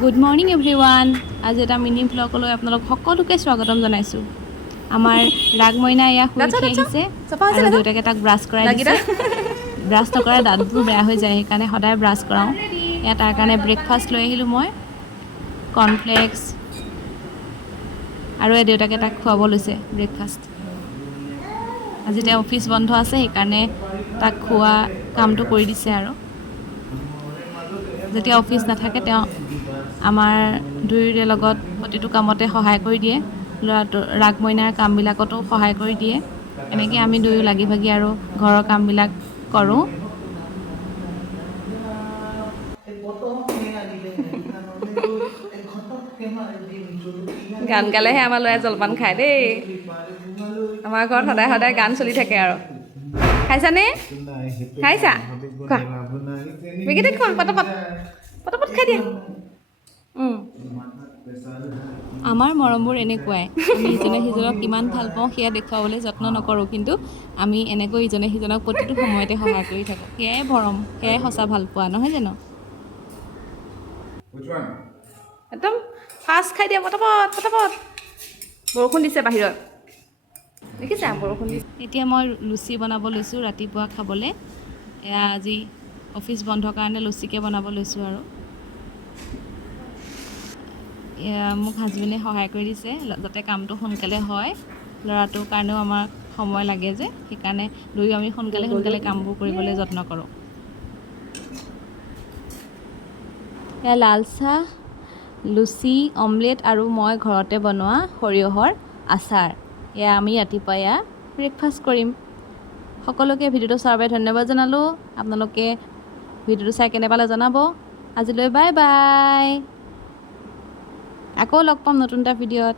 Good morning everyone. আজি এটা mini ব্লগলৈ আপোনালোক সকলোকে স্বাগতম জনাইছোঁ। আমাৰ ৰাগমইনা এয়া শুই উঠি আহিছে আৰু দেউতাকে তাক ব্ৰাছ কৰাই দিছে। ব্ৰাছ নকৰা দাঁতবোৰ বেয়া হৈ যায়, সেইকাৰণে সদায় ব্ৰাছ কৰাওঁ। এয়া তাৰ কাৰণে ব্ৰেকফাষ্ট লৈ আহিলোঁ মই, কৰ্ণফ্লেক্স আৰু দেউতাকে তাক খুৱাব লৈছে ব্ৰেকফাষ্ট। আজি তেওঁ অফিচ বন্ধ আছে, সেইকাৰণে তাক খোৱা কামটো কৰি দিছে আৰু যেতিয়া অফিচ নাথাকে তেওঁ আমাৰ দুয়োৰে লগত প্ৰতিটো কামতে সহায় কৰি দিয়ে। ল'ৰাটো ৰাগমইনাৰ কামবিলাকতো সহায় কৰি দিয়ে। এনেকৈ আমি দুয়ো লাগি ভাগি আৰু ঘৰৰ কামবিলাক কৰোঁ। গান গালেহে আমাৰ ল'ৰাই জলপান খায় দেই। আমাৰ ঘৰত সদায় সদায় গান চলি থাকে আৰু। খাইছানে? খাইছা? খোৱা বিকেটে খোৱা, পটাপট পটাপট খাই দিয়া। আমাৰ মৰমবোৰ এনেকুৱাই, আমি ইজনে সিজনক কিমান ভাল পাওঁ সেয়া দেখুৱাবলৈ যত্ন নকৰোঁ, কিন্তু আমি এনেকৈ ইজনে সিজনক প্ৰতিটো সময়তে সহায় কৰি থাকোঁ। সেয়াই মৰম, সেয়াই সঁচা ভাল পোৱা, নহয় জানো? একদম ফাষ্ট খাই দিয়া, পটাপট পটাপট। বৰষুণ দিছে বাহিৰত, দেখিছা বৰষুণ দিছে। এতিয়া মই লুচি বনাব লৈছোঁ ৰাতিপুৱা খাবলৈ। এয়া আজি অফিচ বন্ধৰ কাৰণে লুচিকে বনাব লৈছোঁ আৰু মোক হাজবেণ্ডে সহায় কৰি দিছে যাতে কামটো সোনকালে হয়। ল'ৰাটোৰ কাৰণেও আমাৰ সময় লাগে যে, সেইকাৰণে দুয়ো আমি সোনকালে সোনকালে কামবোৰ কৰিবলৈ যত্ন কৰোঁ। এয়া লাল চাহ, লুচি, অমলেট আৰু মই ঘৰতে বনোৱা সৰিয়হৰ আচাৰ। এয়া আমি ৰাতিপুৱা এয়া ব্ৰেকফাষ্ট কৰিম। সকলোকে ভিডিঅ'টো চোৱাৰ বাবে ধন্যবাদ জনালোঁ। আপোনালোকে ভিডিঅ'টো চাই কেনে পালে জনাব। আজিলৈ বাই বাই। আকৌ লগ পাম নতুন এটা ভিডিঅ'ত।